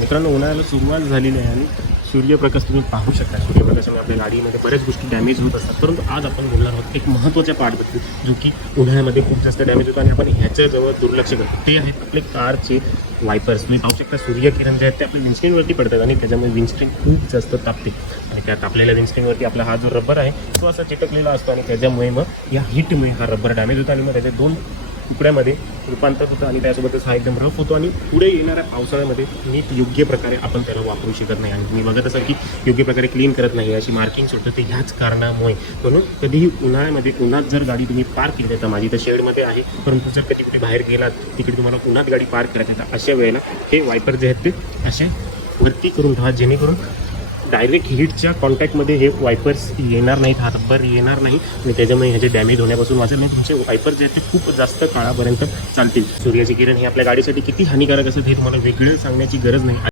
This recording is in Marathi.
मित्रांनो, उन्हाळ्याला सुरुवात झालेली आहे आणि सूर्यप्रकाश तुम्ही पाहू शकता. सूर्यप्रकाशामुळे आपल्या गाडीमध्ये बऱ्याच गोष्टी डॅमेज होत असतात. परंतु आज आपण बोलणार आहोत एक महत्त्वाच्या पार्टबद्दल, जो की उन्हाळ्यामध्ये खूप जास्त डॅमेज होतो आणि आपण ह्याच्याजवळ दुर्लक्ष करतो. ते आहेत आपले कारचे वायपर्स. तुम्ही पाहू शकता सूर्यकिरण जे आहेत ते आपल्या विंडस्क्रीनवरती पडतात आणि त्याच्यामुळे विंडस्क्रीन खूप जास्त तापते आणि त्या तापलेल्या विंडस्क्रीनवरती आपला हा जो रबर आहे तो असा चिटकलेला असतो आणि त्याच्यामुळे मग या हीटमुळे हा रबर डॅमेज होतो आणि मग त्याचे दोन तुकड्यामध्ये रूपांतर होतं आणि त्यासोबतच हा एकदम रफ होतो आणि पुढे येणाऱ्या पावसाळ्यामध्ये नीट योग्य प्रकारे आपण त्याला वापरू शकत नाही आणि तुम्ही बघत असाल की योग्य प्रकारे क्लीन करत नाही, अशी मार्किंग्स होतं. ते ह्याच कारणामुळे. म्हणून कधीही उन्हाळ्यामध्ये उन्हात जर गाडी तुम्ही पार्क केली, तर माझी तर शेडमध्ये आहे, परंतु जर कधी कुठे बाहेर गेलात तिकडे तुम्हाला उन्हात गाडी पार्क करायची, तर अशा वेळेला हे वायपर जे आहेत ते असे वरती करून ठेवा, जेणेकरून डायरेक्ट हीटच्या कॉन्टॅक्टमध्ये हे वायपर्स येणार नाहीत, हा रबर येणार नाही आणि त्याच्यामुळे ह्याचे डॅमेज होण्यापासून वाचेल. नाही तुमचे वायपर जे आहेत ते खूप जास्त काळापर्यंत चालतील. सूर्याचे किरण हे आपल्या गाडीसाठी किती हानिकारक असतात हे तुम्हाला वेगळं सांगण्याची गरज नाही.